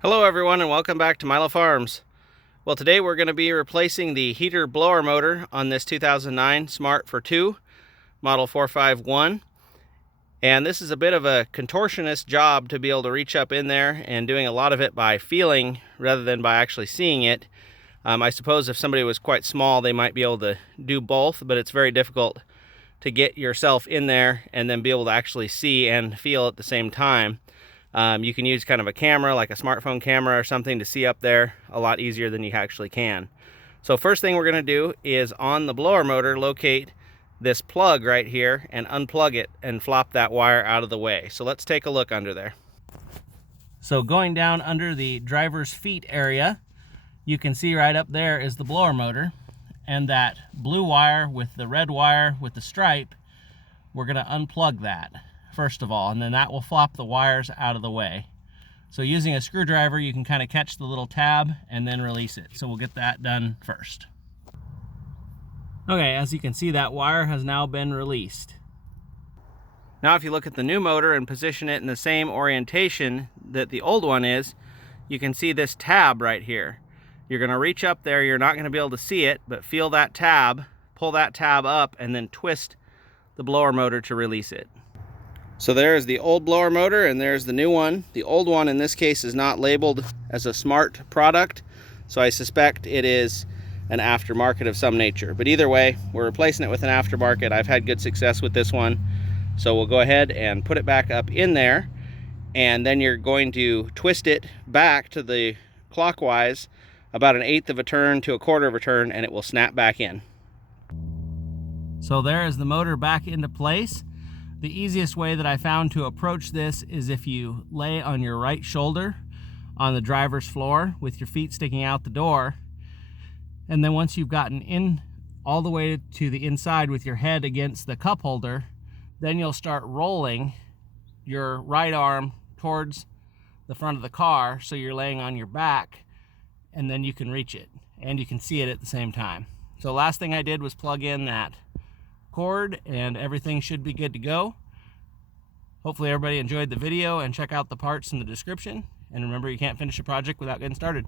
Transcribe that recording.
Hello everyone and welcome back to Milo Farms. Well, today we're going to be replacing the heater blower motor on this 2009 Smart Fortwo model 451. And this is a bit of a contortionist job to be able to reach up in there, and doing a lot of it by feeling rather than by actually seeing it. I suppose if somebody was quite small they might be able to do both, but it's very difficult to get yourself in there and then be able to actually see and feel at the same time. You can use kind of a camera, like a smartphone camera or something, to see up there a lot easier than you actually can. So first thing we're going to do is, on the blower motor, locate this plug right here and unplug it and flop that wire out of the way. So let's take a look under there. So going down under the driver's feet area, you can see right up there is the blower motor, and that blue wire with the red wire with the stripe, we're going to unplug that first of all, and then that will flop the wires out of the way. So using a screwdriver, you can kind of catch the little tab and then release it. So we'll get that done first. Okay, as you can see, that wire has now been released. Now if you look at the new motor and position it in the same orientation that the old one is, you can see this tab right here. You're going to reach up there, you're not going to be able to see it, but feel that tab, pull that tab up, and then twist the blower motor to release it. So there's the old blower motor and there's the new one. The old one in this case is not labeled as a Smart product, so I suspect it is an aftermarket of some nature. But either way, we're replacing it with an aftermarket. I've had good success with this one. So we'll go ahead and put it back up in there, and then you're going to twist it back to the clockwise about 1/8 of a turn to 1/4 of a turn, and it will snap back in. So there is the motor back into place. The easiest way that I found to approach this is if you lay on your right shoulder on the driver's floor with your feet sticking out the door, and then once you've gotten in all the way to the inside with your head against the cup holder, then you'll start rolling your right arm towards the front of the car so you're laying on your back, and then you can reach it and you can see it at the same time. So last thing I did was plug in that cord and everything should be good to go. Hopefully everybody enjoyed the video, and check out the parts in the description. And remember, you can't finish a project without getting started.